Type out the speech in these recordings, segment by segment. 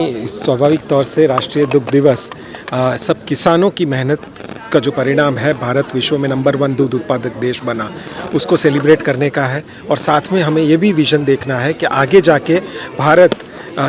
स्वाभाविक तौर से राष्ट्रीय दुग्ध दिवस सब किसानों की मेहनत का जो परिणाम है, भारत विश्व में नंबर 1 दूध उत्पादक देश बना, उसको सेलिब्रेट करने का है। और साथ में हमें ये भी विज़न देखना है कि आगे जाके भारत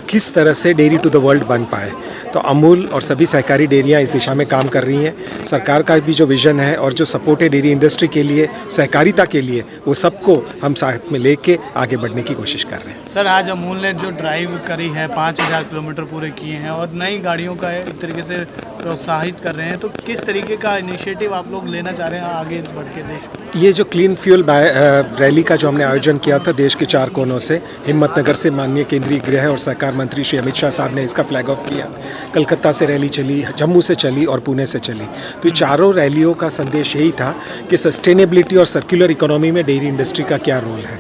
किस तरह से डेयरी टू द वर्ल्ड बन पाए। तो अमूल और सभी सहकारी डेयरियाँ इस दिशा में काम कर रही हैं। सरकार का भी जो विज़न है और जो सपोर्ट है डेयरी इंडस्ट्री के लिए, सहकारिता के लिए, वो सबको हम साथ में लेके आगे बढ़ने की कोशिश कर रहे हैं। सर, आज अमूल ने जो ड्राइव करी है 5000 किलोमीटर पूरे किए हैं और नई गाड़ियों का एक तरीके से प्रोत्साहित कर रहे हैं, तो किस तरीके का इनिशिएटिव आप लोग लेना चाह रहे हैं आगे बढ़ के देश को? ये जो क्लीन फ्यूल रैली का जो हमने आयोजन किया था देश के 4 कोनों से, हिम्मतनगर से माननीय केंद्रीय गृह और सहकार मंत्री श्री अमित शाह साहब ने इसका फ्लैग ऑफ किया। कलकत्ता से रैली चली, जम्मू से चली और पुणे से चली। तो ये चारों रैलियों का संदेश यही था कि सस्टेनेबिलिटी और सर्कुलर इकोनॉमी में डेयरी इंडस्ट्री का क्या रोल है।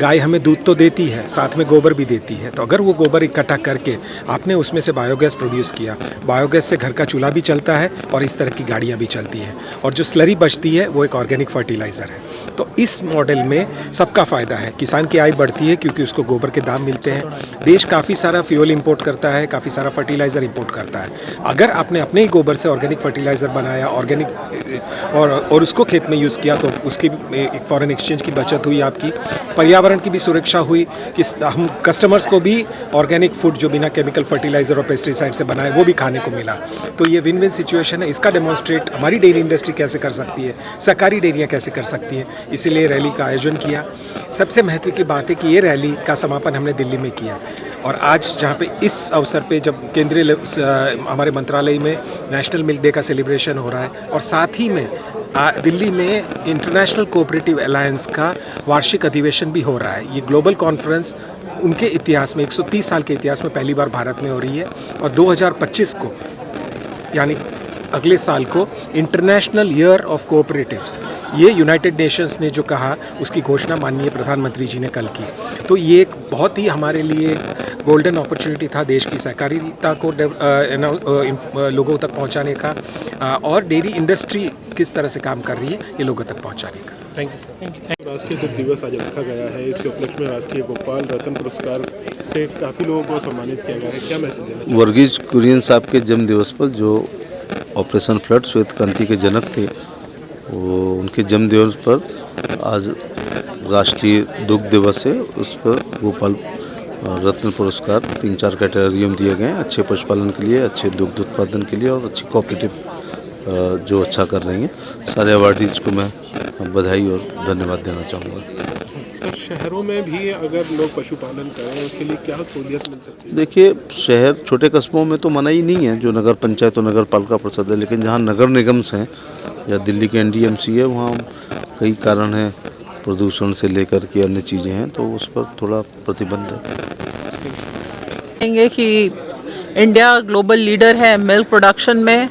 गाय हमें दूध तो देती है, साथ में गोबर भी देती है। तो अगर वो गोबर इकट्ठा करके आपने उसमें से बायोगैस प्रोड्यूस किया, बायोगैस से घर का चूल्हा भी चलता है और इस तरह की गाड़ियाँ भी चलती हैं, और जो स्लरी बचती है वो एक ऑर्गेनिक फर्टिलाइज़र है। तो इस मॉडल में सबका फ़ायदा है। किसान की आय बढ़ती है क्योंकि उसको गोबर के दाम मिलते हैं। देश काफ़ी सारा फ्यूल इंपोर्ट करता है, काफ़ी सारा फर्टिलाइज़र इंपोर्ट करता है। अगर आपने अपने ही गोबर से ऑर्गेनिक फर्टिलाइज़र बनाया, ऑर्गेनिक और उसको खेत में यूज़ किया, तो उसकी एक फॉरेन एक्सचेंज की बचत हुई, आपकी पर्यावरण की भी सुरक्षा हुई कि हम कस्टमर्स को भी ऑर्गेनिक फूड जो बिना केमिकल फर्टिलाइज़र और पेस्टिसाइड से बनाए वो भी खाने को मिला। तो ये विन विन सिचुएशन है। इसका डेमोन्स्ट्रेट हमारी डेयरी इंडस्ट्री कैसे कर सकती है, सहकारी डेयरियाँ कैसे कर सकती हैं, इसीलिए रैली का आयोजन किया। सबसे महत्व की बात है कि ये रैली का समापन हमने दिल्ली में किया, और आज जहाँ पे इस अवसर पे जब केंद्रीय हमारे मंत्रालय में नेशनल मिल्क डे का सेलिब्रेशन हो रहा है, और साथ ही में दिल्ली में इंटरनेशनल कोऑपरेटिव अलायंस का वार्षिक अधिवेशन भी हो रहा है। ये ग्लोबल कॉन्फ्रेंस उनके इतिहास में 130 साल के इतिहास में पहली बार भारत में हो रही है, और 2025 को यानी अगले साल को इंटरनेशनल ईयर ऑफ कोऑपरेटिव्स, ये यूनाइटेड नेशंस ने जो कहा उसकी घोषणा माननीय प्रधानमंत्री जी ने कल की। तो ये एक बहुत ही हमारे लिए गोल्डन अपॉर्चुनिटी था देश की सहकारिता को लोगों तक पहुंचाने का, और डेयरी इंडस्ट्री किस तरह से काम कर रही है ये लोगों तक पहुंचाने का। Thank you. राष्ट्रीय दुग्ध दिवस आज रखा गया है, इसके उपलक्ष्य में राष्ट्रीय गोपाल रत्न पुरस्कार से काफ़ी लोगों को सम्मानित किया गया है, क्या मैसेज देना? वर्गीज कुरियन साहब के जन्म दिवस पर, जो ऑपरेशन फ्लड श्वेत क्रांति के जनक थे, वो उनके जन्म दिवस पर आज राष्ट्रीय दुग्ध दिवस है। उस पर गोपाल रत्न पुरस्कार 3-4 कैटेगरी में दिए गए हैं, अच्छे पशुपालन के लिए, अच्छे दुग्ध उत्पादन के लिए और अच्छी कोऑपरेटिव जो अच्छा कर रही हैं। सारे अवार्डीज को मैं बधाई और धन्यवाद देना चाहूँगा। सर, शहरों में भी अगर लोग पशुपालन करें उसके लिए क्या सहूलियत मिल सकती है? देखिए, शहर छोटे कस्बों में तो मनाही नहीं है, जो नगर पंचायत और नगर पालिका परिषद है, लेकिन जहाँ नगर निगम हैं या दिल्ली के NDMC है, वहाँ कई कारण हैं, प्रदूषण से लेकर के अन्य चीज़ें हैं, तो उस पर थोड़ा प्रतिबंध है। कि इंडिया ग्लोबल लीडर है मिल्क प्रोडक्शन में,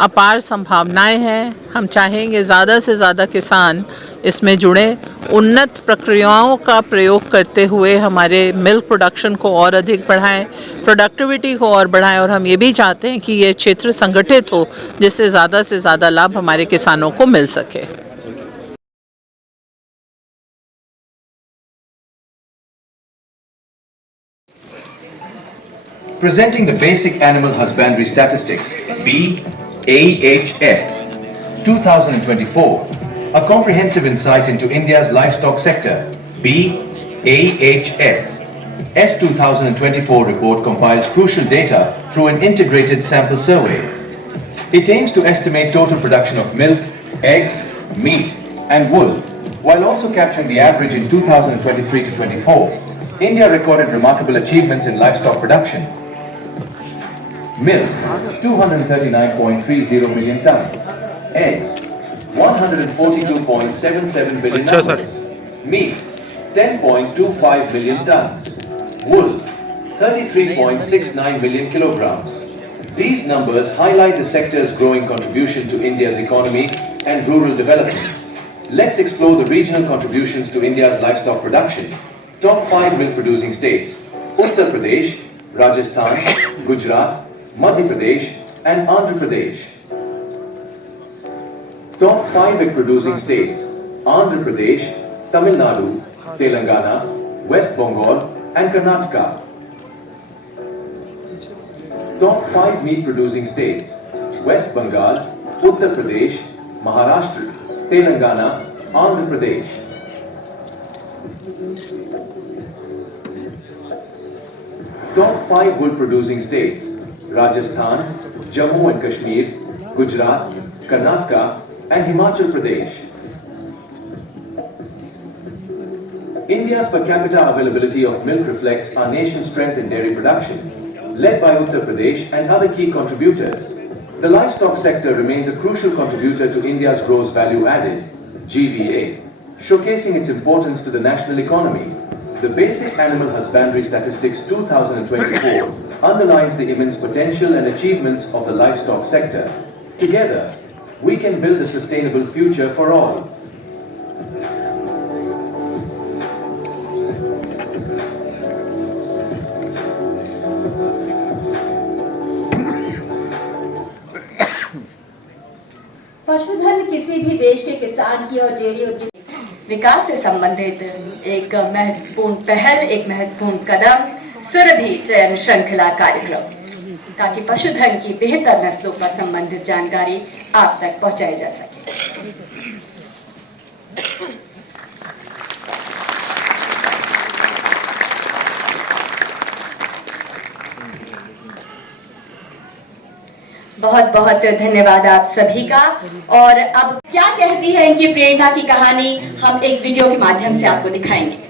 अपार संभावनाएं हैं। हम चाहेंगे ज़्यादा से ज़्यादा किसान इसमें जुड़े, उन्नत प्रक्रियाओं का प्रयोग करते हुए हमारे मिल्क प्रोडक्शन को और अधिक बढ़ाएं, प्रोडक्टिविटी को और बढ़ाएं, और हम ये भी चाहते हैं कि ये क्षेत्र संगठित हो जिससे ज़्यादा से ज़्यादा लाभ हमारे किसानों को मिल सके। Presenting the Basic Animal Husbandry Statistics, BAHS 2024, a comprehensive insight into India's livestock sector. BAHS S 2024 report compiles crucial data through an integrated sample survey. It aims to estimate total production of milk, eggs, meat and wool, while also capturing the average in 2023 to 24. India recorded remarkable achievements in livestock production. Milk 239.30 million tons, eggs 142.77 billion numbers, meat 10.25 million tons, wool 33.69 million kilograms. These numbers highlight the sector's growing contribution to India's economy and rural development. Let's explore the regional contributions to India's livestock production. Top 5 milk producing states: Uttar Pradesh, Rajasthan, Gujarat, Madhya Pradesh and Andhra Pradesh. Top 5 egg producing states: Andhra Pradesh, Tamil Nadu, Telangana, West Bengal and Karnataka. Top 5 meat producing states: West Bengal, Uttar Pradesh, Maharashtra, Telangana, Andhra Pradesh. Top 5 wool producing states: Rajasthan, Jammu and Kashmir, Gujarat, Karnataka and Himachal Pradesh. India's per capita availability of milk reflects our nation's strength in dairy production, led by Uttar Pradesh and other key contributors. The livestock sector remains a crucial contributor to India's gross value added, GVA, showcasing its importance to the national economy. The Basic Animal Husbandry Statistics 2024 underlines the immense potential and achievements of the livestock sector. Together, we can build a sustainable future for all. पशुधन किसी भी देश के किसान की और dairy उद्योग विकास से संबंधित एक महत्वपूर्ण पहल, एक महत्वपूर्ण कदम सुरभि चयन श्रृंखला कार्यक्रम, ताकि पशुधन की बेहतर नस्लों पर संबंधित जानकारी आप तक पहुंचाई जा सके। बहुत बहुत धन्यवाद आप सभी का। और अब क्या कहती है इनकी प्रेरणा की कहानी, हम एक वीडियो के माध्यम से आपको दिखाएंगे।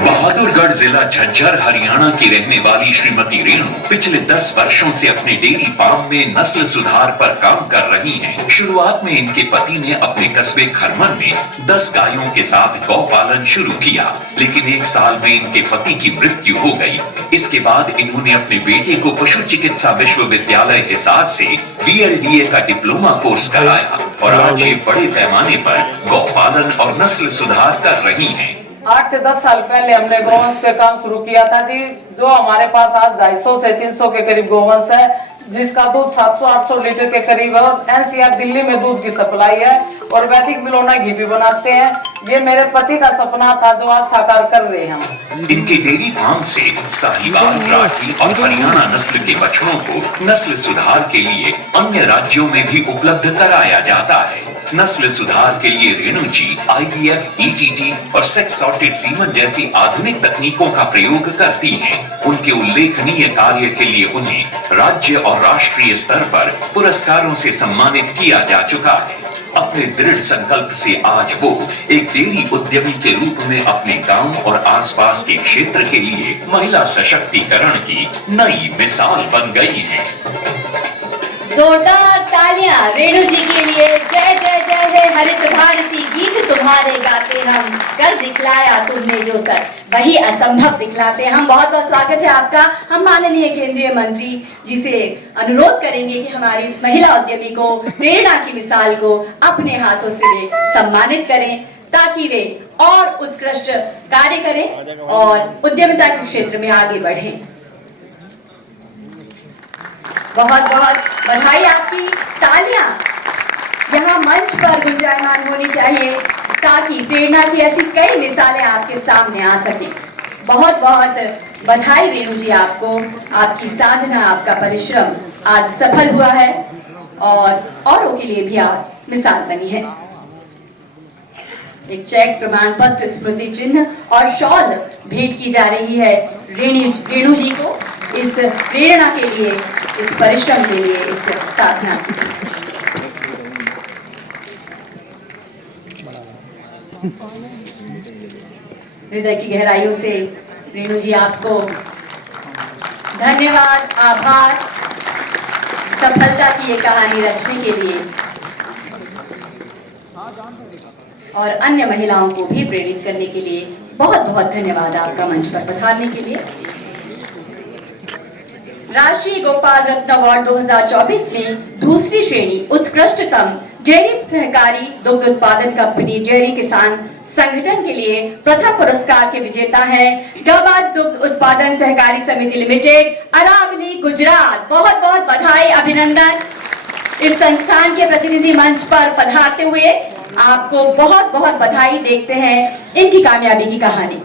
बहादुरगढ़ जिला झज्जर हरियाणा की रहने वाली श्रीमती रेणु पिछले 10 वर्षों से अपने डेयरी फार्म में नस्ल सुधार पर काम कर रही हैं। शुरुआत में इनके पति ने अपने कस्बे खरमन में 10 गायों के साथ गौ पालन शुरू किया, लेकिन 1 साल में इनके पति की मृत्यु हो गई। इसके बाद इन्होंने अपने बेटे को पशु चिकित्सा विश्वविद्यालय हिसार से BLDA का डिप्लोमा कोर्स कराया और आज ये बड़े पैमाने पर गौ पालन और नस्ल सुधार कर रही हैं। 8 से 10 साल पहले हमने गोवंश पे काम शुरू किया था जी, जो हमारे पास आज 250 से 300 के करीब गोवंश है, जिसका दूध 700-800 लीटर के करीब है और NCR दिल्ली में दूध की सप्लाई है और वैदिक मिलोना घी भी बनाते हैं। ये मेरे पति का सपना था जो आज साकार कर रहे हैं हम। इनके डेयरी फार्म से साहिवाल, राठी और हरियाणा नस्ल के बछड़ों को नस्ल सुधार के लिए अन्य राज्यों में भी उपलब्ध कराया जाता है। नस्ल सुधार के लिए रेणु जी IVF, ETT और सेक्स सॉर्टेड सीमन जैसी आधुनिक तकनीकों का प्रयोग करती हैं। उनके उल्लेखनीय कार्य के लिए उन्हें राज्य और राष्ट्रीय स्तर पर पुरस्कारों से सम्मानित किया जा चुका है। अपने दृढ़ संकल्प से आज वो एक डेयरी उद्यमी के रूप में अपने गांव और आसपास के क्षेत्र के लिए महिला सशक्तिकरण की नई मिसाल बन गई हैं। जोरदार तालियां रेणु जी के लिए। जय जय जय हे हरित भारती, गीत तुम्हारे गाते हम, कर दिखलाया तुमने जो सच, वही असंभव दिखलाते हम। बहुत बहुत स्वागत है आपका। हम माननीय केंद्रीय मंत्री जी से अनुरोध करेंगे कि हमारी इस महिला उद्यमी को, प्रेरणा की मिसाल को अपने हाथों से सम्मानित करें, ताकि वे और उत्कृष्ट कार्य करें और उद्यमिता के क्षेत्र में आगे बढ़ें। बहुत बहुत बधाई आपकी। तालियां यहाँ मंच पर गुंजायमान होनी चाहिए, ताकि प्रेरणा की ऐसी कई मिसालें आपके सामने आ सकें। बहुत बहुत बधाई रेणु जी आपको, आपकी साधना, आपका परिश्रम आज सफल हुआ है और औरों के लिए भी आप मिसाल बनी है। एक चेक, प्रमाण पत्र, स्मृति चिन्ह और शॉल भेंट की जा रही है रेणु जी को, इस प्रेरणा के लिए, इस परिश्रम के लिए, इस साधना के लिए। हृदय की गहराइयों से रेणु जी आपको धन्यवाद, आभार, सफलता की ये कहानी रचने के लिए और अन्य महिलाओं को भी प्रेरित करने के लिए बहुत बहुत धन्यवाद आपका मंच पर पधारने के लिए। राष्ट्रीय गोपाल रत्न अवार्ड 2024 में दूसरी श्रेणी उत्कृष्टतम डेयरी सहकारी दुग्ध उत्पादन कंपनी डेयरी किसान संगठन के लिए प्रथम पुरस्कार के विजेता है गवा दुग्ध उत्पादन सहकारी समिति लिमिटेड, अरावली, गुजरात। बहुत बहुत बधाई, अभिनंदन। इस संस्थान के प्रतिनिधि मंच पर पधारते हुए आपको बहुत बहुत बधाई। देखते हैं इनकी कामयाबी की कहानी।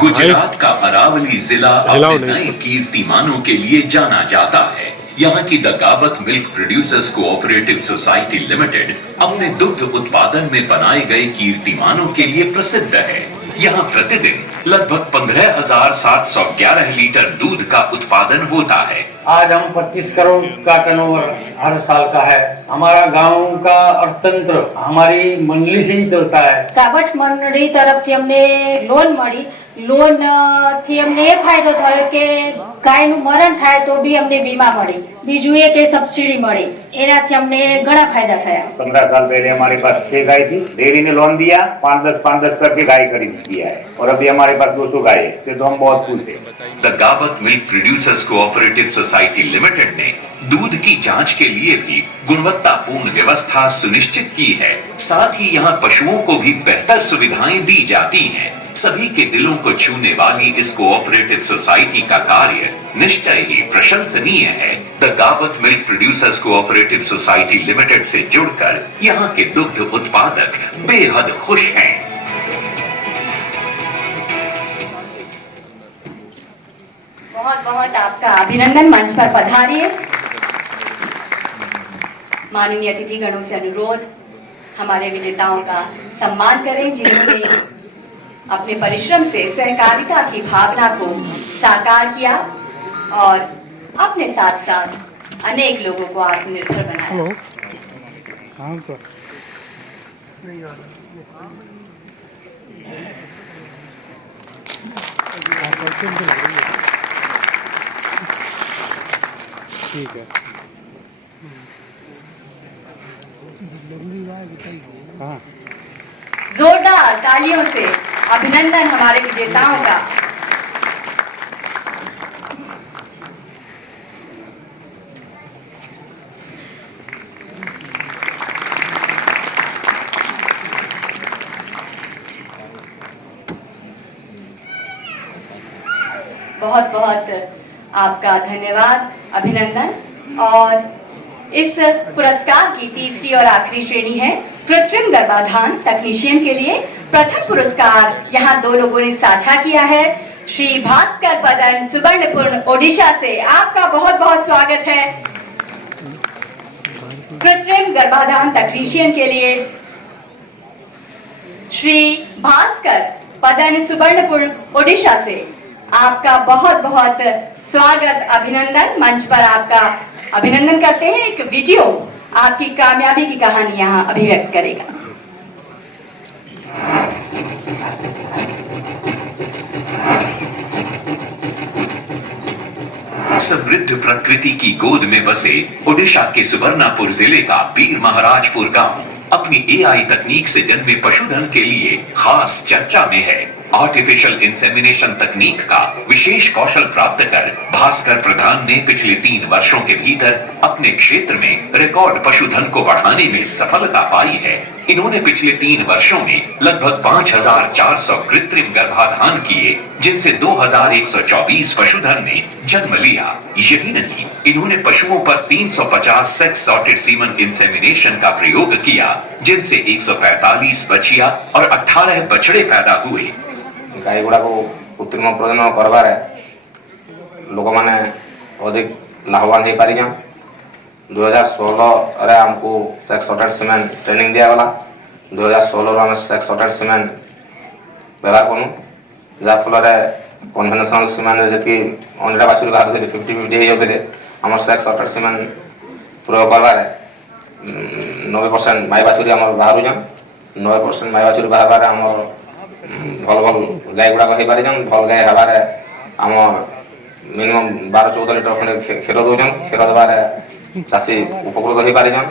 गुजरात का अरावली जिला अपने नए कीर्तिमानों के लिए जाना जाता है। यहाँ की द गावत milk producers cooperative society limited अपने दुग्ध उत्पादन में बनाए गए कीर्तिमानों के लिए प्रसिद्ध है। यहाँ प्रतिदिन लगभग 15,711 लीटर दूध का उत्पादन होता है। आज हम 25 करोड़ का टर्नओवर हर साल का है। हमारा गांव का अर्थतंत्र हमारी मंडली से ही चलता है। गावट मंडली तरफ थी हमने लोन मળી। लोन थी हमने ये फायदो थयो के गायનું મરણ થાય તો બી અમને વીમા મળે। બીજું એ કે સબસિડી મળે। એનાથી અમને ઘણા फायदा થયા। 15 साल पहले हमारे पास 6 गाय थी। डेयरी ने लोन दिया, 5-10 करके गाय खरीद दिया है और अभी हमारे पास 200 गाय है। तो हम बहुत खुश हैं। द गावत milk producers cooperative society limited ने दूध की जांच के लिए भी गुणवत्तापूर्ण व्यवस्था सुनिश्चित की है। साथ ही यहाँ पशुओं को भी बेहतर सुविधाएं दी जाती हैं। सभी के दिलों को छूने वाली इस कोऑपरेटिव सोसाइटी का कार्य निश्चय ही प्रशंसनीय है। द गावत milk producers cooperative society limited से जुड़कर यहाँ के दुग्ध उत्पादक बेहद खुश हैं। बहुत बहुत आपका अभिनंदन। मंच पर पधारिए। माननीय अतिथिगणों से अनुरोध, हमारे विजेताओं का सम्मान करें जिन्होंने अपने परिश्रम से सहकारिता की भावना को साकार किया और अपने साथ साथ अनेक लोगों को आत्मनिर्भर बनाया। ठीक है। हाँ। जोरदार तालियों से अभिनंदन हमारे विजेताओं का। बहुत बहुत आपका धन्यवाद, अभिनंदन। और इस पुरस्कार की तीसरी और आखिरी श्रेणी है कृत्रिम गर्भाधान तकनीशियन के लिए। प्रथम पुरस्कार यहाँ दो लोगों ने साझा किया है। श्री भास्कर पदन सुवर्णपुर ओडिशा से आपका बहुत बहुत स्वागत है। कृत्रिम गर्भाधान तकनीशियन के लिए श्री भास्कर पदन सुवर्णपुर ओडिशा से आपका बहुत बहुत स्वागत, अभिनंदन। मंच पर आपका अभिनंदन करते हैं। एक वीडियो आपकी कामयाबी की कहानी यहाँ अभिव्यक्त करेगा। समृद्ध प्रकृति की गोद में बसे ओडिशा के सुवर्णापुर जिले का बीर महाराजपुर गांव अपनी एआई तकनीक से जन्मे पशुधन के लिए खास चर्चा में है। आर्टिफिशियल इंसेमिनेशन तकनीक का विशेष कौशल प्राप्त कर भास्कर प्रधान ने पिछले 3 वर्षों के भीतर अपने क्षेत्र में रिकॉर्ड पशुधन को बढ़ाने में सफलता पाई है। इन्होंने पिछले 3 वर्षों में लगभग 5,400 कृत्रिम गर्भाधान किए, जिनसे 2,124 पशुधन ने जन्म लिया। यही नहीं, इन्होंने पशुओं पर 350 सेक्स सॉर्टेड सीमन इंसेमिनेशन का प्रयोग किया, जिनसे 145 बछिया और 18 बछड़े पैदा हुए। गाय गुड़ा को कृत्रिम प्रजनन करवार लोक मैंने अधिक लाभवान हो पारि। 2016 रे हमको सेक्स सॉर्टेड सीमेन ट्रेनिंग दिया गला। 2016 आम सेक्स सॉर्टेड सीमेन व्यवहार करूँ, जहाँफल कन्वेनशनल सीमेन जी अंडा बाछुरी बाहर 50-50 हो जाते आम सेक्स सॉर्टेड सीमेन प्रयोग करवार 90% माई बाछुरी आम बाहर जान। 90% माई बाछुरी बाहर आम भल भल गाय गुड़ाक हो पारि जान। भल गाय हबार आम मिनिमम 12-14 लीटर खंडे क्षीर दौन। क्षीर देवार चाषी उपकृत हो पारि जान।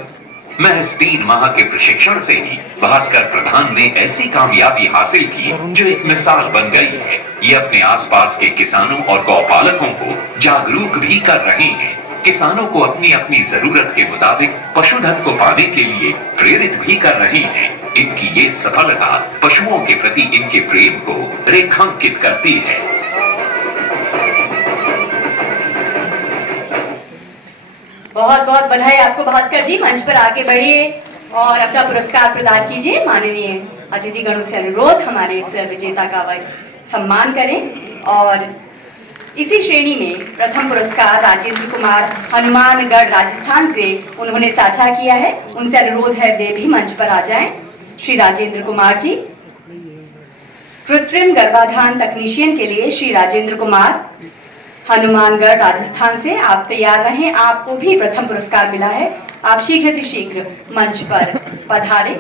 महज 3 माह के प्रशिक्षण से ही भास्कर प्रधान ने ऐसी कामयाबी हासिल की जो एक मिसाल बन गई है। ये अपने आसपास के किसानों और गौपालकों को जागरूक भी कर रहे हैं। किसानों को अपनी अपनी जरूरत के मुताबिक पशुधन को पाने के लिए प्रेरित भी कर रहे हैं। इनकी ये सफलता पशुओं के प्रति इनके प्रेम को रेखांकित करती है। बहुत बहुत बधाई आपको भास्कर जी, मंच पर आके बढ़िए और अपना पुरस्कार प्रदान कीजिए। माननीय अतिथिगणों से अनुरोध हमारे इस विजेता का सम्मान करें। और इसी श्रेणी में प्रथम पुरस्कार राजेंद्र कुमार हनुमानगढ़ राजस्थान से उन्होंने साझा किया है। उनसे अनुरोध है वे भी मंच पर आ जाएं। श्री राजेंद्र कुमार जी, कृत्रिम गर्भाधान तकनीशियन के लिए श्री राजेंद्र कुमार हनुमानगढ़ राजस्थान से, आप तैयार रहें, आपको भी प्रथम पुरस्कार मिला है। आप शीघ्र मंच पर पधारें।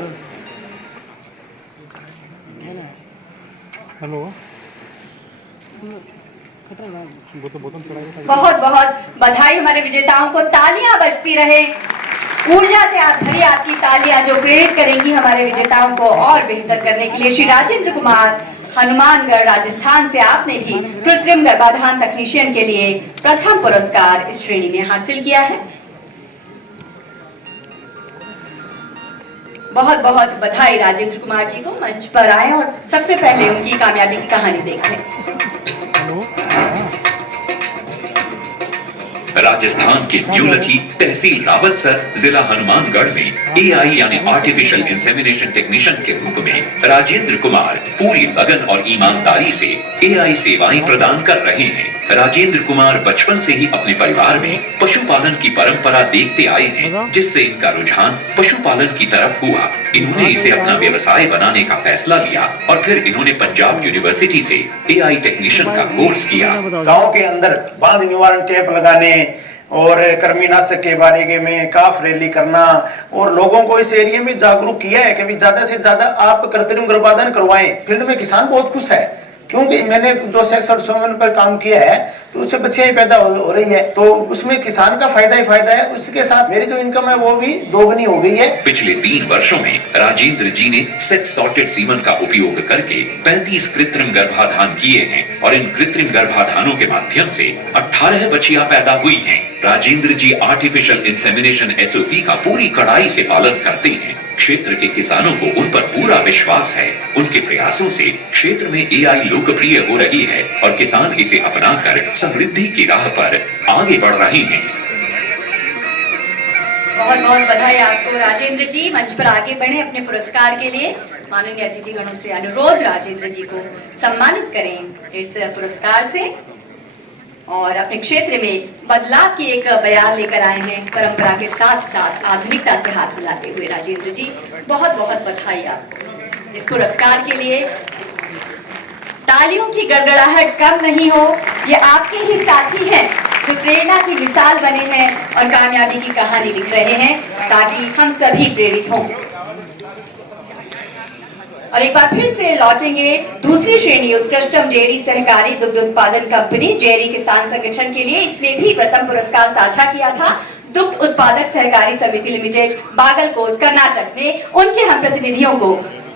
बहुत बहुत बधाई हमारे विजेताओं को, तालियां बजती रहे, ऊर्जा से आप भरी आपकी तालियां जो प्रेरित करेंगी हमारे विजेताओं को और बेहतर करने के लिए। श्री राजेंद्र कुमार हनुमानगढ़ राजस्थान से, आपने भी कृत्रिम गर्भाधान तकनीशियन के लिए प्रथम पुरस्कार इस श्रेणी में हासिल किया है। बहुत बहुत बधाई राजेंद्र कुमार जी को। मंच पर आए और सबसे पहले उनकी कामयाबी की कहानी देखें। राजस्थान के न्यूलखी तहसील रावतसर जिला हनुमानगढ़ में AI यानी आर्टिफिशियल इंसेमिनेशन टेक्नीशियन के रूप में राजेंद्र कुमार पूरी लगन और ईमानदारी से AI सेवाएं प्रदान कर रहे हैं। राजेंद्र कुमार बचपन से ही अपने परिवार में पशुपालन की परंपरा देखते आए हैं, जिससे इनका रुझान पशुपालन की तरफ हुआ। इन्होंने इसे अपना व्यवसाय बनाने का फैसला लिया और फिर इन्होंने पंजाब यूनिवर्सिटी से AI टेक्नीशियन का कोर्स किया। गांव के अंदर बांध निवारण कैंप लगाने और कृमिनाशक के बारे में काफ रैली करना और लोगों को इस एरिया में जागरूक किया है कि ज्यादा से ज्यादा आप कृत्रिम गर्भाधान करवाएं। फील्ड में किसान बहुत खुश है, क्योंकि मैंने जो 66 पर काम किया है तो उससे बच्चियां पैदा हो रही है, तो उसमें किसान का फायदा ही फायदा है। उसके साथ मेरी जो इनकम है वो भी दोगुनी हो गई है। पिछले 3 वर्षों में राजेंद्र जी ने सेक्स सॉर्टेड सीमन का उपयोग करके 35 कृत्रिम गर्भाधान किए हैं और इन कृत्रिम गर्भाधानों के माध्यम से 18 बच्चियां पैदा हुई हैं। राजेंद्र जी आर्टिफिशियल इंसेमिनेशन SOP का पूरी कड़ाई से पालन करते हैं। क्षेत्र के किसानों को उन पर पूरा विश्वास है। उनके प्रयासों से क्षेत्र में AI लोकप्रिय हो रही है और किसान इसे अपनाकर समृद्धि की राह पर आगे बढ़ रहे हैं। बहुत बहुत बधाई आपको राजेंद्र जी, मंच पर आगे बढ़े अपने पुरस्कार के लिए। माननीय अतिथिगणों से अनुरोध राजेंद्र जी को सम्मानित करें इस पुरस्कार से और अपने क्षेत्र में बदलाव की एक बयान लेकर आए हैं, परंपरा के साथ साथ आधुनिकता से हाथ मिलाते हुए। राजेंद्र जी, बहुत बहुत बधाई आपको इस पुरस्कार के लिए। तालियों की गड़गड़ाहट कम नहीं हो, ये आपके ही साथी हैं जो प्रेरणा की मिसाल बने हैं और कामयाबी की कहानी लिख रहे हैं, ताकि हम सभी प्रेरित हों। और एक बार फिर से लौटेंगे दूसरी श्रेणी उत्कृष्टम डेयरी सहकारी दुग्ध उत्पादन कंपनी डेयरी किसान संगठन के लिए। इसमें भी प्रथम पुरस्कार साझा किया था दुग्ध उत्पादक सहकारी समिति लिमिटेड बागलकोट कर्नाटक ने। उनके हम प्रतिनिधियों को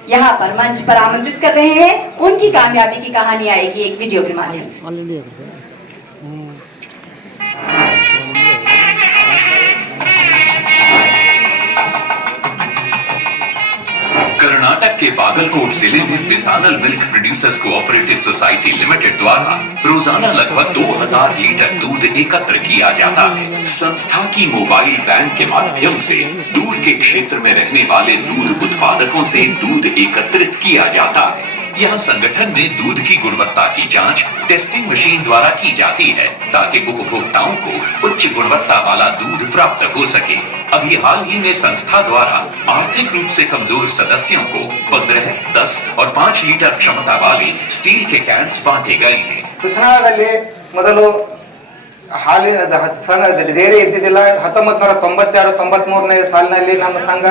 यहाँ पर मंच पर आमंत्रित कर रहे हैं। उनकी कामयाबी की कहानी आएगी एक वीडियो के माध्यम से। कर्नाटक के बागलकोट जिले में Bisanal milk producers cooperative society limited द्वारा रोजाना लगभग 2000 लीटर दूध एकत्र किया जाता है। संस्था की मोबाइल वैन के माध्यम से दूर के क्षेत्र में रहने वाले दूध उत्पादकों से दूध एकत्रित किया जाता है। यहाँ संगठन में दूध की गुणवत्ता की जांच टेस्टिंग मशीन द्वारा की जाती है, ताकि उपभोक्ताओं को उच्च गुणवत्ता वाला दूध प्राप्त हो सके। अभी हाल ही में संस्था द्वारा आर्थिक रूप से कमजोर सदस्यों को 15, 10 और 5 लीटर क्षमता वाले स्टील के कैंस बांटे गए हैं। ಮೊದಲು ಹಾಲಿನ ಸಂಘ ಡೇರಿ ಇದ್ದಿದ್ದಿಲ್ಲ. 1992-93ನೇ ಸಾಲಿನಲ್ಲಿ ನಮ್ಮ ಸಂಘ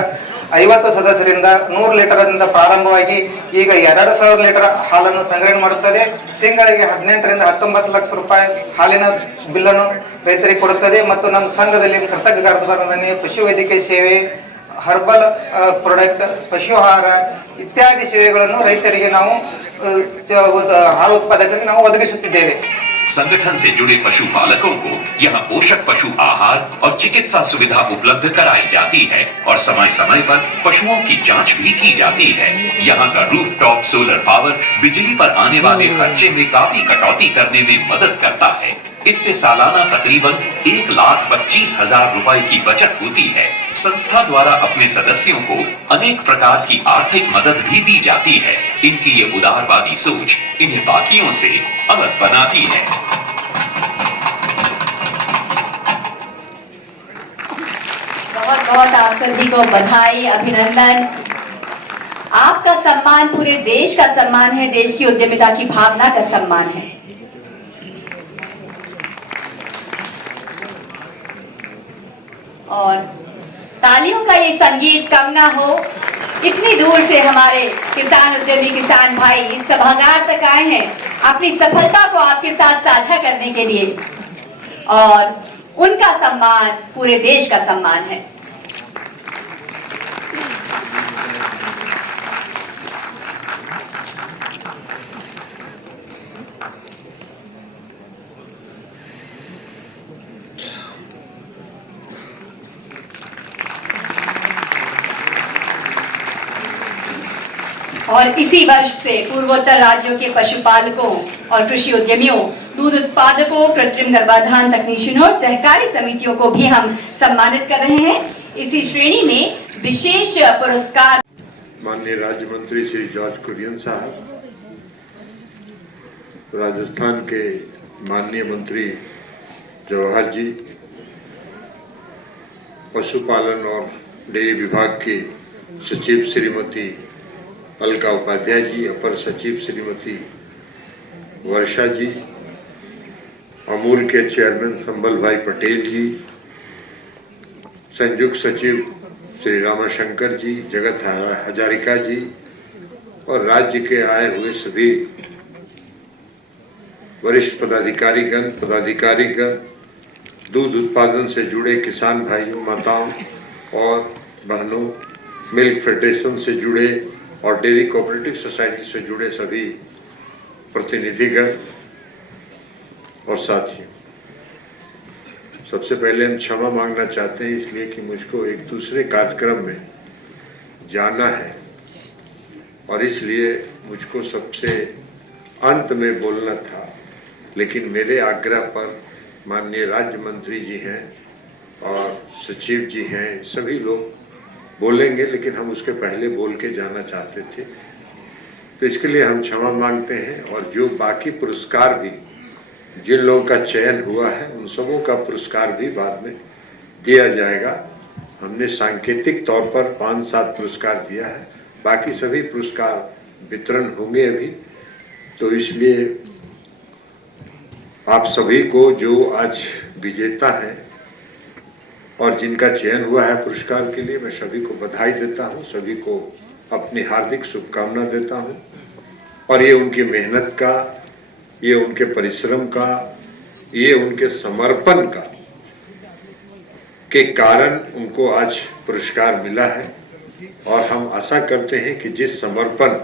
50 ಸದಸ್ಯರಿಂದ 100 ಲೀಟರ್ನಿಂದ ಪ್ರಾರಂಭವಾಗಿ ಈಗ 2000 ಲೀಟರ್ ಹಾಲನ್ನು ಸಂಗ್ರಹಣೆ ಮಾಡುತ್ತದೆ. ತಿಂಗಳಿಗೆ 18 ರಿಂದ 19 ಲಕ್ಷ ರೂಪಾಯಿ ಹಾಲಿನ ಬಿಲ್ಲನ್ನು ರೈತರಿಗೆ ಕೊಡುತ್ತದೆ. ಮತ್ತು ನಮ್ಮ ಸಂಘದಲ್ಲಿ ಕೃತಕ ಗರ್ಭಧಾರಣೆ, ಪಶು ವೈದ್ಯಕೀಯ ಸೇವೆ, ಹರ್ಬಲ್ ಪ್ರಾಡಕ್ಟ್, ಪಶು ಆಹಾರ ಇತ್ಯಾದಿ ಸೇವೆಗಳನ್ನು ರೈತರಿಗೆ ನಾವು ಹಾಲು ಉತ್ಪಾದಕರಿಗೆ ನಾವು ಒದಗಿಸುತ್ತಿದ್ದೇವೆ. संगठन से जुड़े पशुपालकों को यहाँ पोषक पशु आहार और चिकित्सा सुविधा उपलब्ध कराई जाती है और समय समय पर पशुओं की जांच भी की जाती है। यहाँ का रूफटॉप सोलर पावर बिजली पर आने वाले खर्चे में काफी कटौती करने में मदद करता है। इससे सालाना तकरीबन 1,25,000 रुपए की बचत होती है। संस्था द्वारा अपने सदस्यों को अनेक प्रकार की आर्थिक मदद भी दी जाती है। इनकी ये उदारवादी सोच इन्हें बाकियों से अलग बनाती है। बहुत बहुत आप सभी को बधाई, अभिनंदन। आपका सम्मान पूरे देश का सम्मान है, देश की उद्यमिता की भावना का सम्मान है। और तालियों का ये संगीत कम ना हो, इतनी दूर से हमारे किसान उद्यमी किसान भाई इस सभागार तक आए हैं अपनी सफलता को आपके साथ साझा करने के लिए, और उनका सम्मान पूरे देश का सम्मान है। और इसी वर्ष से पूर्वोत्तर राज्यों के पशुपालकों और कृषि उद्यमियों, दूध उत्पादकों, कृत्रिम गर्भाधान तकनीशियनों और सहकारी समितियों को भी हम सम्मानित कर रहे हैं। इसी श्रेणी में विशेष पुरस्कार माननीय राज्य मंत्री श्री जॉर्ज कुरियन साहब, राजस्थान के माननीय मंत्री जवाहर जी, पशुपालन और डेयरी विभाग की सचिव श्रीमती अलका उपाध्याय जी, अपर सचिव श्रीमती वर्षा जी, अमूल के चेयरमैन संबल भाई पटेल जी, संयुक्त सचिव श्री रामाशंकर जी, जगत हजारिका जी और राज्य के आए हुए सभी वरिष्ठ पदाधिकारीगण, दूध उत्पादन से जुड़े किसान भाइयों, माताओं और बहनों, मिल्क फेडरेशन से जुड़े और डेयरी कोऑपरेटिव सोसाइटी से जुड़े सभी प्रतिनिधिगण और साथियों, सबसे पहले हम क्षमा मांगना चाहते हैं इसलिए कि मुझको एक दूसरे कार्यक्रम में जाना है और इसलिए मुझको सबसे अंत में बोलना था, लेकिन मेरे आग्रह पर माननीय राज्य मंत्री जी हैं और सचिव जी हैं, सभी लोग बोलेंगे, लेकिन हम उसके पहले बोल के जाना चाहते थे, तो इसके लिए हम क्षमा मांगते हैं। और जो बाकी पुरस्कार भी जिन लोगों का चयन हुआ है उन सबों का पुरस्कार भी बाद में दिया जाएगा। हमने सांकेतिक तौर पर 5-7 पुरस्कार दिया है, बाकी सभी पुरस्कार वितरण होंगे अभी। तो इसलिए आप सभी को जो आज विजेता हैं और जिनका चयन हुआ है पुरस्कार के लिए, मैं सभी को बधाई देता हूं, सभी को अपनी हार्दिक शुभकामना देता हूं। और ये उनकी मेहनत का, ये उनके परिश्रम का, ये उनके समर्पण का के कारण उनको आज पुरस्कार मिला है। और हम आशा करते हैं कि जिस समर्पण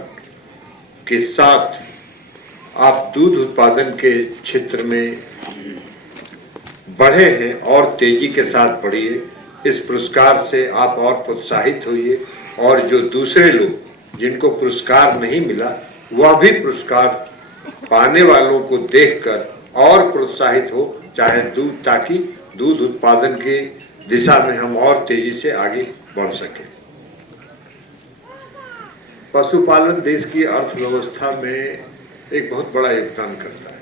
के साथ आप दूध उत्पादन के क्षेत्र में बढ़े हैं और तेजी के साथ बढ़िए, इस पुरस्कार से आप और प्रोत्साहित होइए और जो दूसरे लोग जिनको पुरस्कार नहीं मिला वह भी पुरस्कार पाने वालों को देखकर और प्रोत्साहित हो, चाहे दूध, ताकि दूध उत्पादन की दिशा में हम और तेजी से आगे बढ़ सके। पशुपालन देश की अर्थव्यवस्था में एक बहुत बड़ा योगदान करता है,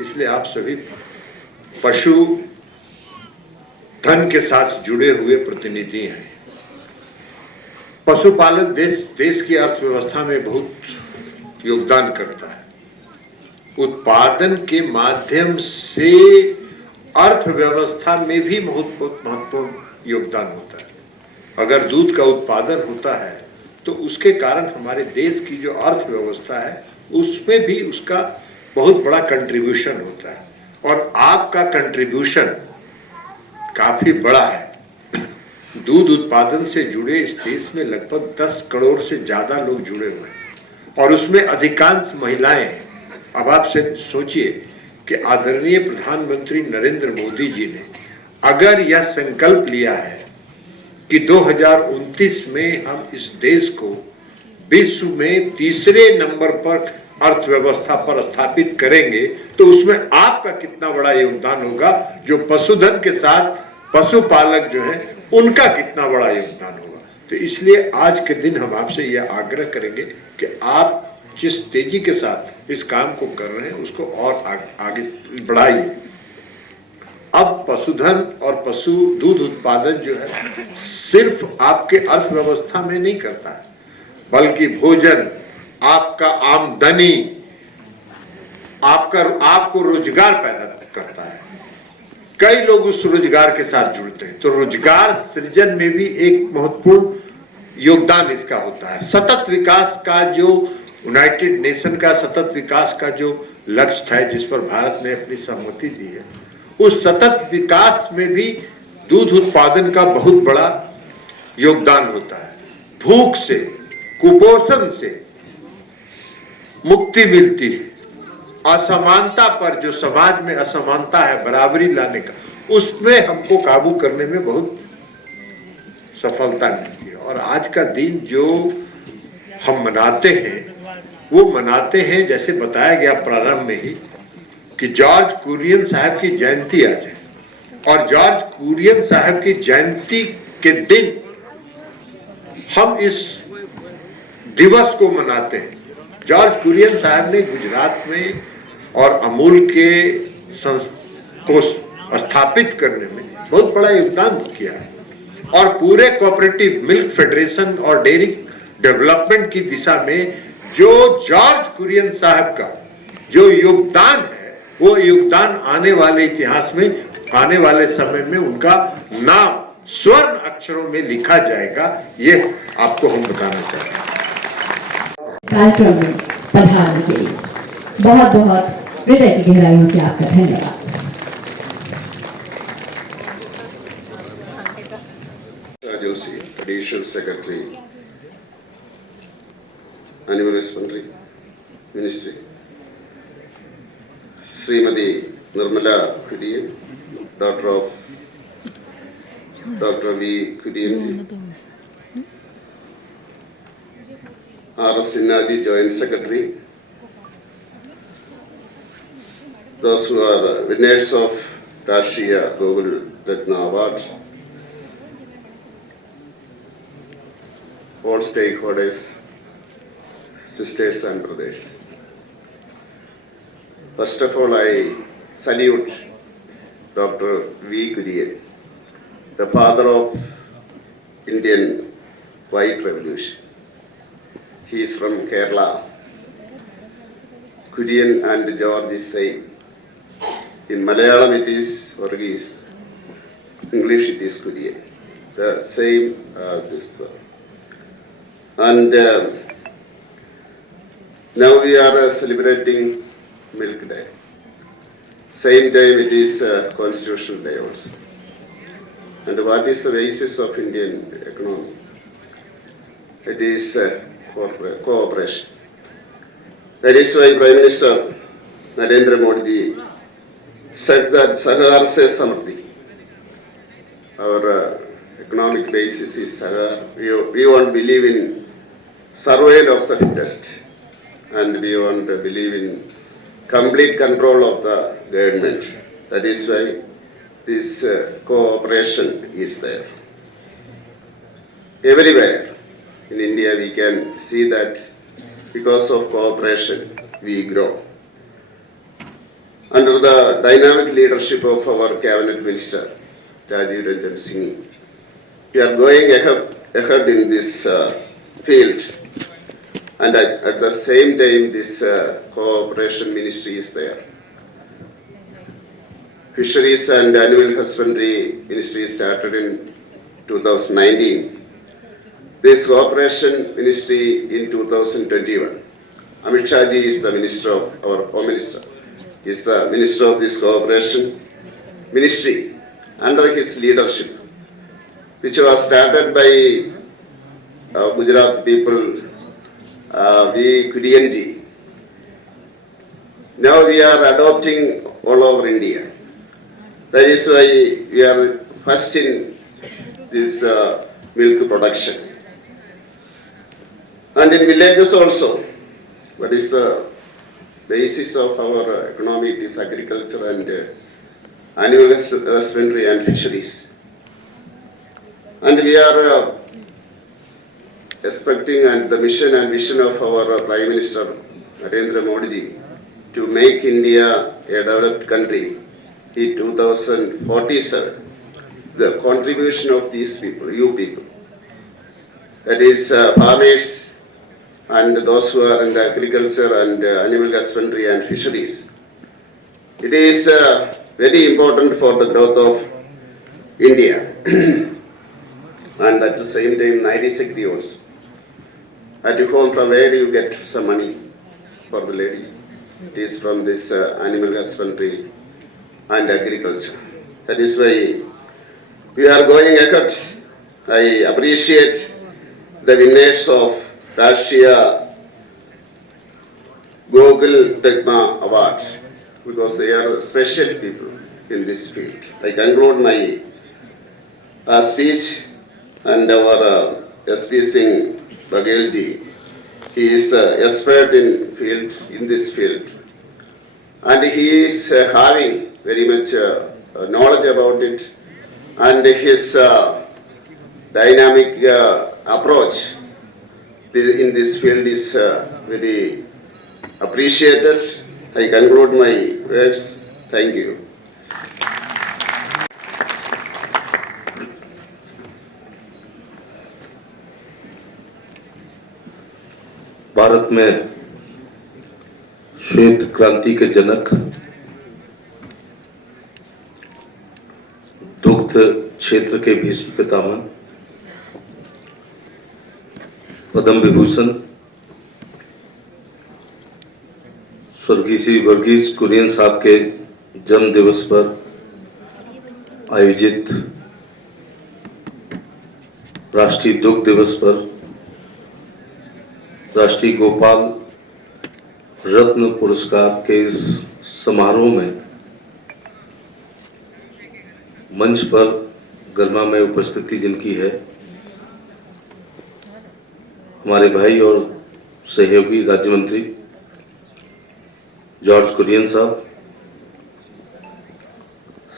इसलिए आप सभी पशु धन के साथ जुड़े हुए प्रतिनिधि हैं। पशुपालन देश की अर्थव्यवस्था में बहुत योगदान करता है। उत्पादन के माध्यम से अर्थव्यवस्था में भी बहुत महत्वपूर्ण योगदान होता है। अगर दूध का उत्पादन होता है तो उसके कारण हमारे देश की जो अर्थव्यवस्था है उसमें भी उसका बहुत बड़ा कंट्रीब्यूशन होता है, और आपका कंट्रीब्यूशन काफी बड़ा है। दूध उत्पादन से जुड़े इस देश में लगभग 10 करोड़ से ज्यादा लोग जुड़े हुए हैं और उसमें अधिकांश महिलाएं हैं। अब आप से सोचिए कि आदरणीय प्रधानमंत्री नरेंद्र मोदी जी ने अगर यह संकल्प लिया है कि 2029 में हम इस देश को विश्व में तीसरे नंबर पर अर्थव्यवस्था पर स्थापित करेंगे तो उसमें आपका कितना बड़ा योगदान होगा, जो पशुधन के साथ पशुपालक जो है उनका कितना बड़ा योगदान होगा। तो इसलिए आज के दिन हम आपसे यह आग्रह करेंगे कि आप जिस तेजी के साथ इस काम को कर रहे हैं उसको और आगे बढ़ाइए। अब पशुधन और पशु दूध उत्पादन जो है सिर्फ आपके अर्थव्यवस्था में नहीं करता है, बल्कि भोजन, आपका आमदनी, आपको रोजगार पैदा करता है। कई लोग उस रोजगार के साथ जुड़ते हैं, तो रोजगार सृजन में भी एक महत्वपूर्ण योगदान इसका होता है। सतत विकास का जो यूनाइटेड नेशन का सतत विकास का जो लक्ष्य था, जिस पर भारत ने अपनी सहमति दी है, उस सतत विकास में भी दूध उत्पादन का बहुत बड़ा योगदान होता है। भूख से, कुपोषण से मुक्ति मिलती है। असमानता पर, जो समाज में असमानता है, बराबरी लाने का, उसमें हमको काबू करने में बहुत सफलता मिलती है। और आज का दिन जो हम मनाते हैं वो मनाते हैं, जैसे बताया गया प्रारंभ में ही, कि जॉर्ज कुरियन साहब की जयंती आज है। और जॉर्ज कुरियन साहब की जयंती के दिन हम इस दिवस को मनाते हैं। जॉर्ज कुरियन साहब ने गुजरात में और अमूल के को स्थापित करने में बहुत बड़ा योगदान किया है, और पूरे कोऑपरेटिव मिल्क फेडरेशन और डेयरी डेवलपमेंट की दिशा में जो जॉर्ज कुरियन साहब का जो योगदान है, वो योगदान आने वाले इतिहास में, आने वाले समय में उनका नाम स्वर्ण अक्षरों में लिखा जाएगा। ये आपको हम बताना चाहते हैं। कार्यक्रम में पधारने के लिए बहुत बहुत हृदय की गहराइयों से आपका धन्यवाद। Joshi, Additional Secretary, Animal Husbandry Ministry, Srimati Nirmala Kudian, daughter of Dr. V. Kudian, R.S. Sinadi, Joint Secretary, those who are winners of Rashtriya Gogul Ratna Award, all stakeholders, sisters and brothers. First of all, I salute Dr. V. Kudian, the father of Indian White Revolution. He is from Kerala. Kudian and George is same. In Malayalam it is Varghese, English it is Kudian. The same this. And now we are celebrating Milk Day. Same time it is Constitutional Day also. And what is the basis of Indian economy? It is cooperation. That is why Prime Minister Narendra Modi said that Sahar se Samriddhi. Our economic basis is Sahar. We won't believe in survival of the fittest, and we want to believe in complete control of the government. That is why this cooperation is there. Everywhere in India we can see that because of cooperation we grow. Under the dynamic leadership of our Cabinet Minister, Rajiv Ranjan Singh, we are going ahead in this field. And at the same time, this cooperation ministry is there. Fisheries and Animal Husbandry Ministry started in 2019. This cooperation ministry in 2021. Amit Shah ji is the minister of our Home Minister. He is the minister of this cooperation ministry under his leadership, which was started by Gujarat people, V. Kudian ji. Now we are adopting all over India. That is why we are first in this milk production. And in villages also, what is the basis of our economy, it is agriculture and animal husbandry and fisheries. And we are expecting and the mission and vision of our Prime Minister Narendra Modi ji to make India a developed country in 2047. The contribution of these people, you people, that is farmers and those who are in the agriculture and animal husbandry and fisheries. It is very important for the growth of India. And at the same time, 96 also. At home, from where you get some money for the ladies? It is from this animal husbandry and agriculture. That is why we are going ahead. I appreciate the winners of Rashtriya Google Techna Award because they are special people in this field. I conclude my speech and our S.P. Singh Baghel ji. He is expert in this field, and he is having very much knowledge about it, and his dynamic approach in this field is very appreciated. I conclude my words. Thank you. Bharat में श्वेत क्रांति के जनक, दुग्ध क्षेत्र के भीष्म पितामह, पद्म विभूषण स्वर्गीय श्री वर्गीज कुरियन साहब के जन्म दिवस पर आयोजित राष्ट्रीय दुग्ध दिवस पर राष्ट्रीय गोपाल रत्न पुरस्कार के इस समारोह में मंच पर गरिमामय उपस्थिति जिनकी है, हमारे भाई और सहयोगी राज्य मंत्री जॉर्ज कुरियन साहब,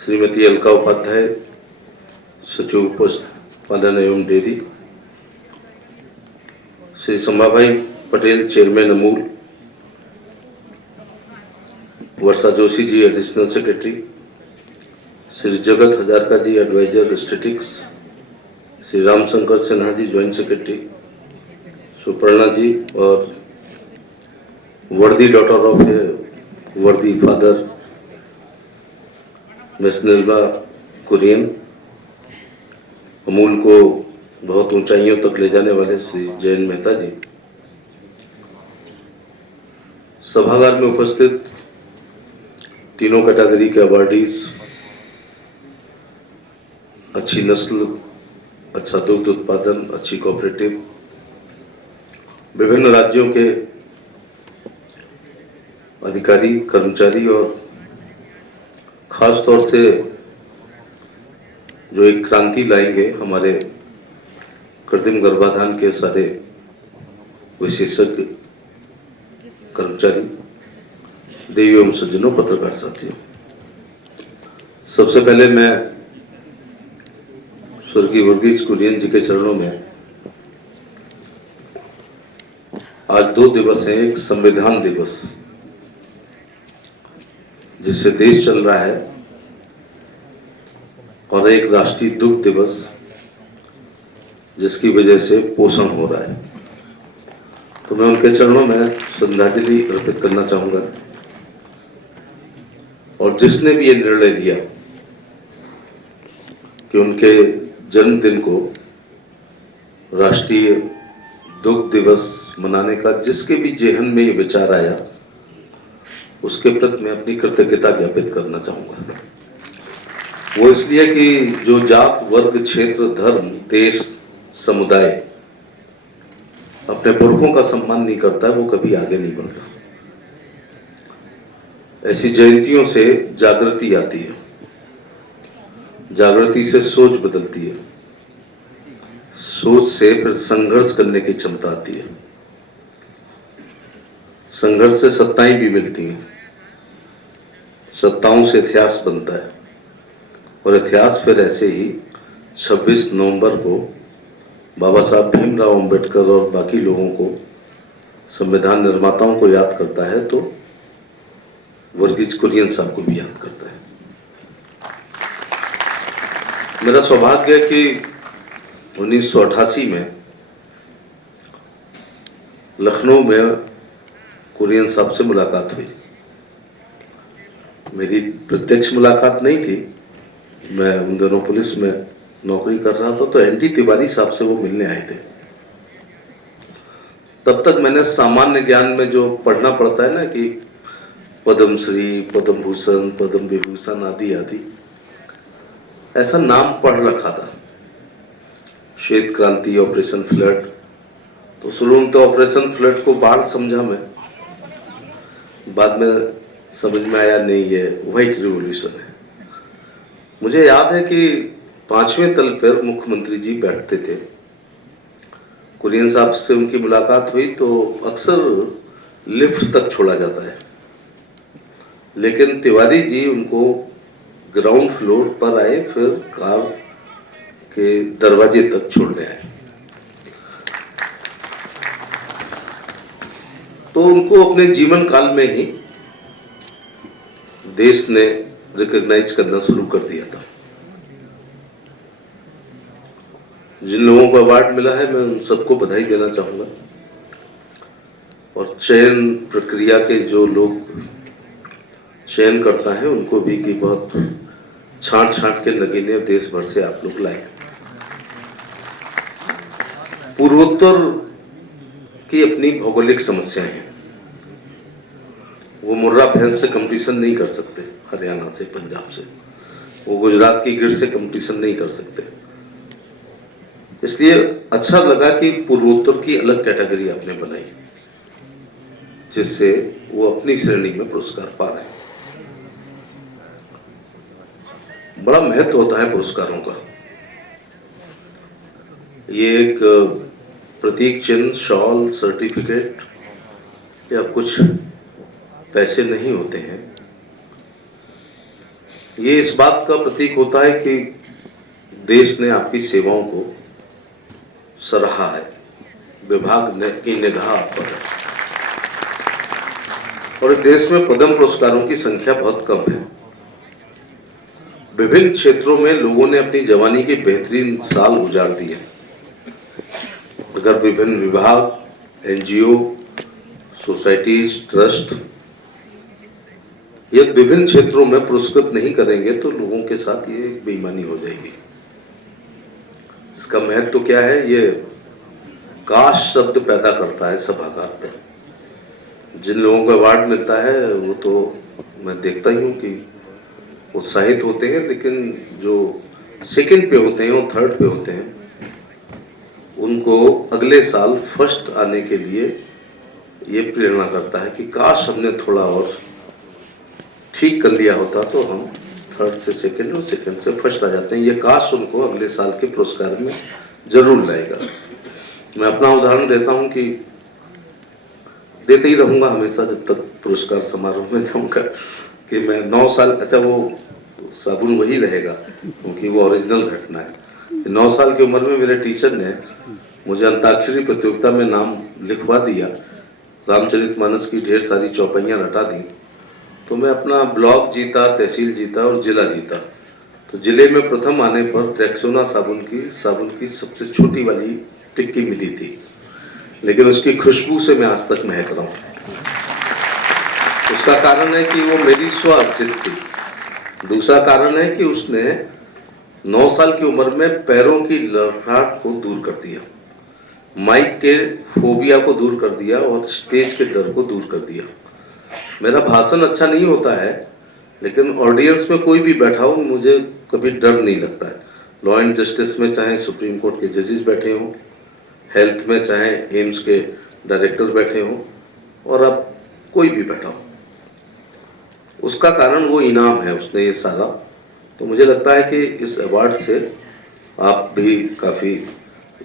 श्रीमती अलका उपाध्याय, सचिव पशुपालन एवं डेयरी, श्री संभाभाई पटेल, चेयरमैन अमूल, वर्षा जोशी जी, एडिशनल सेक्रेटरी, श्री जगत हजारका जी, adviser statics, Shri Ramshankar Sinha ji, joint secretary, Suparna जी और वर्दी डॉटर ऑफ ए वर्दी फादर मिस निर्मला कुरियन, अमूल को बहुत ऊंचाइयों तक ले जाने वाले श्री जयंत मेहता जी, सभागार में उपस्थित तीनों कैटेगरी के अवार्डीज, अच्छी नस्ल, अच्छा दुग्ध उत्पादन, अच्छी कोऑपरेटिव, विभिन्न राज्यों के अधिकारी, कर्मचारी और खास तौर से जो एक क्रांति लाएंगे हमारे कृत्रिम गर्भाधान के सारे विशेषज्ञ कर्मचारी, देवी एवं सज्जनों, पत्रकार साथियों, सबसे पहले मैं स्वर्गीय वर्गीज कुरियन जी के चरणों में आज 2 दिवस हैं। एक संविधान दिवस जिससे देश चल रहा है और एक राष्ट्रीय दुग्ध दिवस जिसकी वजह से पोषण हो रहा है। तो मैं उनके चरणों में श्रद्धांजलि अर्पित करना चाहूंगा और जिसने भी ये निर्णय लिया कि उनके जन्मदिन को राष्ट्रीय दुग्ध दिवस मनाने का, जिसके भी जेहन में ये विचार आया, उसके प्रति मैं अपनी कृतज्ञता ज्ञापित करना चाहूंगा। वो इसलिए कि जो जात, वर्ग, क्षेत्र, धर्म, देश, समुदाय अपने पुरखों का सम्मान नहीं करता, वो कभी आगे नहीं बढ़ता। ऐसी जयंतियों से जागृति आती है, जागृति से सोच बदलती है, सोच से फिर संघर्ष करने की क्षमता आती है। संघर्ष से सत्ताएं भी मिलती हैं, सत्ताओं से इतिहास बनता है, और इतिहास फिर ऐसे ही 26 नवंबर को बाबा साहब भीमराव अंबेडकर और बाकी लोगों को, संविधान निर्माताओं को याद करता है, तो वर्गीज कुरियन साहब को भी याद करता है। मेरा सौभाग्य है कि 1988 में लखनऊ में कुरियन साहब से मुलाकात हुई। मेरी प्रत्यक्ष मुलाकात नहीं थी, मैं उन दिनों पुलिस में नौकरी कर रहा था, तो एनटी तिवारी साहब से वो मिलने आए थे। तब तक मैंने सामान्य ज्ञान में जो पढ़ना पड़ता है ना कि पद्मश्री, पद्म भूषण, पद्म विभूषण आदि आदि, ऐसा नाम पढ़ रखा था। श्वेत क्रांति, ऑपरेशन फ्लड, तो शुरू में तो ऑपरेशन फ्लड को बाढ़ समझा मैं, बाद में समझ में आया नहीं, ये व्हाइट रिवॉल्यूशन है। मुझे याद है कि 5वें तल पर मुख्यमंत्री जी बैठते थे, कुरियन साहब से उनकी मुलाकात हुई तो अक्सर लिफ्ट तक छोड़ा जाता है, लेकिन तिवारी जी उनको ग्राउंड फ्लोर पर आए, फिर कार के दरवाजे तक छोड़ने आए। तो उनको अपने जीवन काल में ही देश ने रिकॉग्नाइज करना शुरू कर दिया था। जिन लोगों को अवार्ड मिला है, मैं उन सबको बधाई देना चाहूंगा, और चयन प्रक्रिया के जो लोग चयन करता है उनको भी कि बहुत छांट के नगीने देश भर से आप लोग लाए। पूर्वोत्तर की अपनी भौगोलिक समस्याएं हैं, वो मुर्रा भैंस से कंपटीशन नहीं कर सकते, हरियाणा से, पंजाब से, वो गुजरात की गिर से कंपटीशन नहीं कर सकते। इसलिए अच्छा लगा कि पूर्वोत्तर की अलग कैटेगरी आपने बनाई, जिससे वो अपनी श्रेणी में पुरस्कार पा रहे हैं। बड़ा महत्व होता है पुरस्कारों का। ये एक प्रतीक चिन्ह, शॉल, सर्टिफिकेट या कुछ पैसे नहीं होते हैं। ये इस बात का प्रतीक होता है कि देश ने आपकी सेवाओं को सराहा है, विभाग ने की निगाह आप पर है, और देश में पद्म पुरस्कारों की संख्या बहुत कम है। विभिन्न क्षेत्रों में लोगों ने अपनी जवानी के बेहतरीन साल गुजार दिए। अगर विभिन्न विभाग, एनजीओ, सोसाइटीज, ट्रस्ट यदि विभिन्न क्षेत्रों में पुरस्कृत नहीं करेंगे तो लोगों के साथ ये बेईमानी हो जाएगी। इसका महत्व क्या है? ये काश शब्द पैदा करता है सभागार पर। जिन लोगों को अवार्ड मिलता है वो तो मैं देखता ही हूँ कि उत्साहित होते हैं, लेकिन जो सेकंड पे होते हैं और थर्ड पे होते हैं उनको अगले साल फर्स्ट आने के लिए ये प्रेरणा करता है कि काश हमने थोड़ा और ठीक कर लिया होता तो हम थर्ड से सेकंड और सेकंड से फर्स्ट आ जाते हैं। ये काश उनको अगले साल के पुरस्कार में जरूर लाएगा। मैं अपना उदाहरण देता हूँ कि देते ही रहूँगा हमेशा जब तक पुरस्कार समारोह में जाऊँगा कि मैं 9 साल, अच्छा वो साबुन वही रहेगा क्योंकि वो ओरिजिनल घटना है। 9 साल की उम्र में मेरे टीचर ने मुझे अंताक्षरी प्रतियोगिता में नाम लिखवा दिया, रामचरितमानस की ढेर सारी चौपाइयाँ रटा दी, तो मैं अपना ब्लॉक जीता, तहसील जीता और जिला जीता। तो जिले में प्रथम आने पर रेक्सोना साबुन की सबसे छोटी वाली टिक्की मिली थी, लेकिन उसकी खुशबू से मैं आज तक महक रहा हूँ। उसका कारण है कि वो मेरी स्वार्जित थी। दूसरा कारण है कि उसने 9 साल की उम्र में पैरों की लड़खड़ाहट को दूर कर दिया, माइक के फोबिया को दूर कर दिया और स्टेज के डर को दूर कर दिया। मेरा भाषण अच्छा नहीं होता है, लेकिन ऑडियंस में कोई भी बैठा हो मुझे कभी डर नहीं लगता है। लॉ एंड जस्टिस में चाहे सुप्रीम कोर्ट के जजेस बैठे हों, हेल्थ में चाहे एम्स के डायरेक्टर बैठे हों, और अब कोई भी बैठा हो, उसका कारण वो इनाम है, उसने ये सारा। तो मुझे लगता है कि इस अवार्ड से आप भी काफ़ी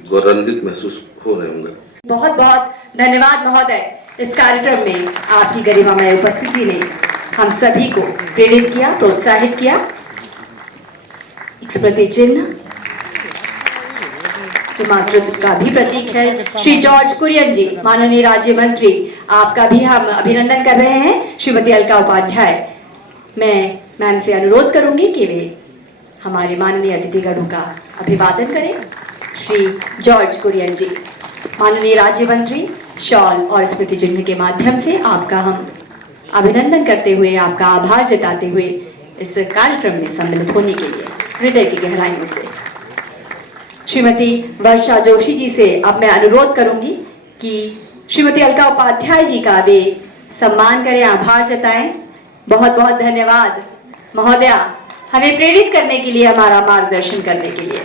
गौरवान्वित महसूस हो रहे होंगे। बहुत बहुत धन्यवाद महोदय। इस कार्यक्रम में आपकी गरिमामय उपस्थिति ने हम सभी को प्रेरित किया, प्रोत्साहित किया। एक स्मृति चिन्ह जो मातृत्व का भी प्रतीक है, श्री जॉर्ज कुरियन जी, माननीय राज्य मंत्री, आपका भी हम अभिनंदन कर रहे हैं। श्रीमती अलका उपाध्याय, मैं मैम से अनुरोध करूंगी कि वे हमारे माननीय अतिथिगणों का अभिवादन करें। श्री जॉर्ज कुरियन जी, माननीय राज्य मंत्री, शॉल और स्मृति चिन्ह के माध्यम से आपका हम अभिनंदन करते हुए, आपका आभार जताते हुए इस कार्यक्रम में सम्मिलित होने के लिए हृदय की गहराइयों से श्रीमती वर्षा जोशी जी से अब मैं अनुरोध करूंगी कि श्रीमती अलका उपाध्याय जी का वे सम्मान करें, आभार जताएं। बहुत बहुत धन्यवाद महोदया, हमें प्रेरित करने के लिए, हमारा मार्गदर्शन करने के लिए।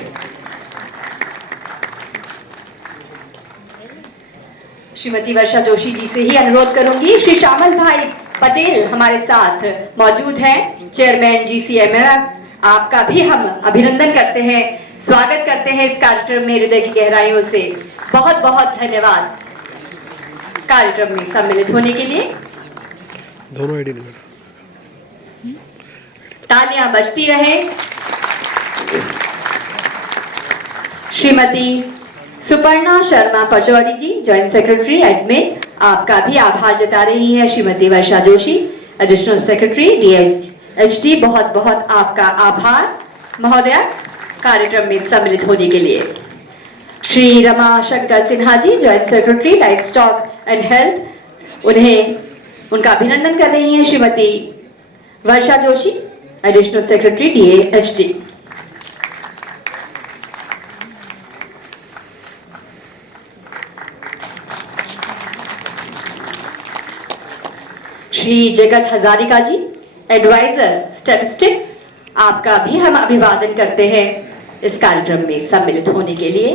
श्रीमती वर्षा जोशी जी से ही अनुरोध करूंगी। श्री श्यामल भाई पटेल हमारे साथ मौजूद हैं, चेयरमैन GCMF, आपका भी हम अभिनंदन करते हैं, स्वागत करते हैं इस कार्यक्रम में हृदय की गहराइयों से। बहुत बहुत धन्यवाद कार्यक्रम में सम्मिलित होने के लिए। दोनों आईडी नंबर तालियां बजती रहे। श्रीमती सुपर्णा शर्मा पचौरी जी, जॉइंट सेक्रेटरी एडमिन, आपका भी आभार जता रही है। Shrimati Varsha Joshi, additional secretary DHD, बहुत बहुत आपका आभार महोदया कार्यक्रम में सम्मिलित होने के लिए। Shri Ramashankar Sinha ji, joint secretary livestock and health, उनका अभिनंदन कर रही हैं। Shrimati Varsha Joshi, additional secretary DHD। Shri Jagat Hazarika जी, एडवाइजर स्टैटिस्टिक्स, आपका भी हम अभिवादन करते हैं इस कार्यक्रम में सम्मिलित होने के लिए।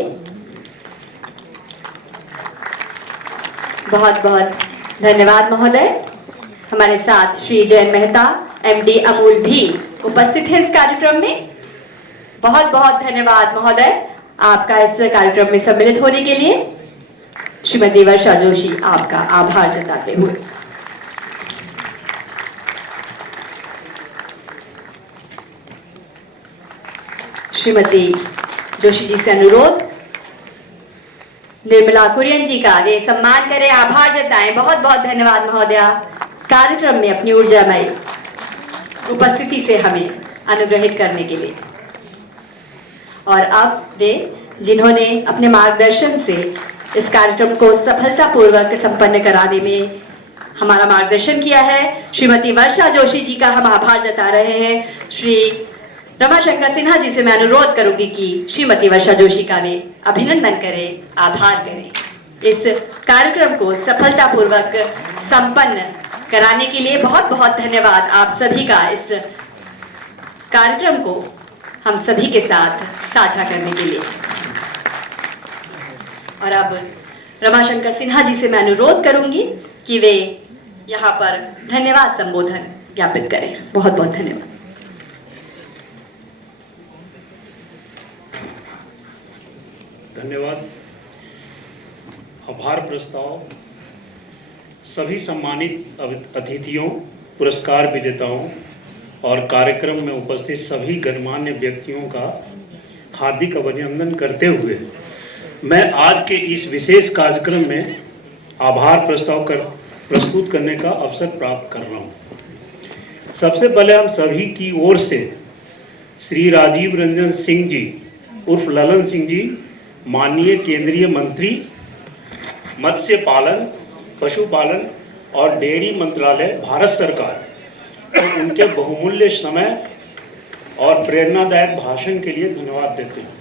बहुत बहुत धन्यवाद महोदय। हमारे साथ श्री जयन मेहता MD अमूल भी उपस्थित है इस कार्यक्रम में। बहुत बहुत धन्यवाद महोदय आपका इस कार्यक्रम में सम्मिलित होने के लिए। श्रीमती वर्षा जोशी, आपका आभार जताते हुए श्रीमती जोशी जी से अनुरोध, निर्मला कुरियन जी का वे सम्मान करें, आभार जताएं। बहुत बहुत धन्यवाद महोदया कार्यक्रम में अपनी ऊर्जामय उपस्थिति से हमें अनुग्रहित करने के लिए। और अब वे जिन्होंने अपने मार्गदर्शन से इस कार्यक्रम को सफलतापूर्वक संपन्न कराने में हमारा मार्गदर्शन किया है, श्रीमती वर्षा जोशी जी का हम आभार जता रहे हैं। श्री रमाशंकर सिन्हा जी से मैं अनुरोध करूंगी कि श्रीमती वर्षा जोशी का वे अभिनंदन करें, आभार करें। इस कार्यक्रम को सफलतापूर्वक संपन्न कराने के लिए बहुत बहुत धन्यवाद आप सभी का, इस कार्यक्रम को हम सभी के साथ साझा करने के लिए। और अब रमाशंकर सिन्हा जी से मैं अनुरोध करूंगी कि वे यहाँ पर धन्यवाद संबोधन ज्ञापित करें। बहुत बहुत धन्यवाद। धन्यवाद। आभार प्रस्ताव सभी सम्मानित अतिथियों, पुरस्कार विजेताओं और कार्यक्रम में उपस्थित सभी गणमान्य व्यक्तियों का हार्दिक अभिनंदन करते हुए मैं आज के इस विशेष कार्यक्रम में आभार प्रस्ताव प्रस्तुत करने का अवसर प्राप्त कर रहा हूँ। सबसे पहले हम सभी की ओर से श्री राजीव रंजन सिंह जी उर्फ ललन सिंह जी, माननीय केंद्रीय मंत्री मत्स्य पालन, पशुपालन और डेयरी मंत्रालय, भारत सरकार, तो उनके बहुमूल्य समय और प्रेरणादायक भाषण के लिए धन्यवाद देते हैं।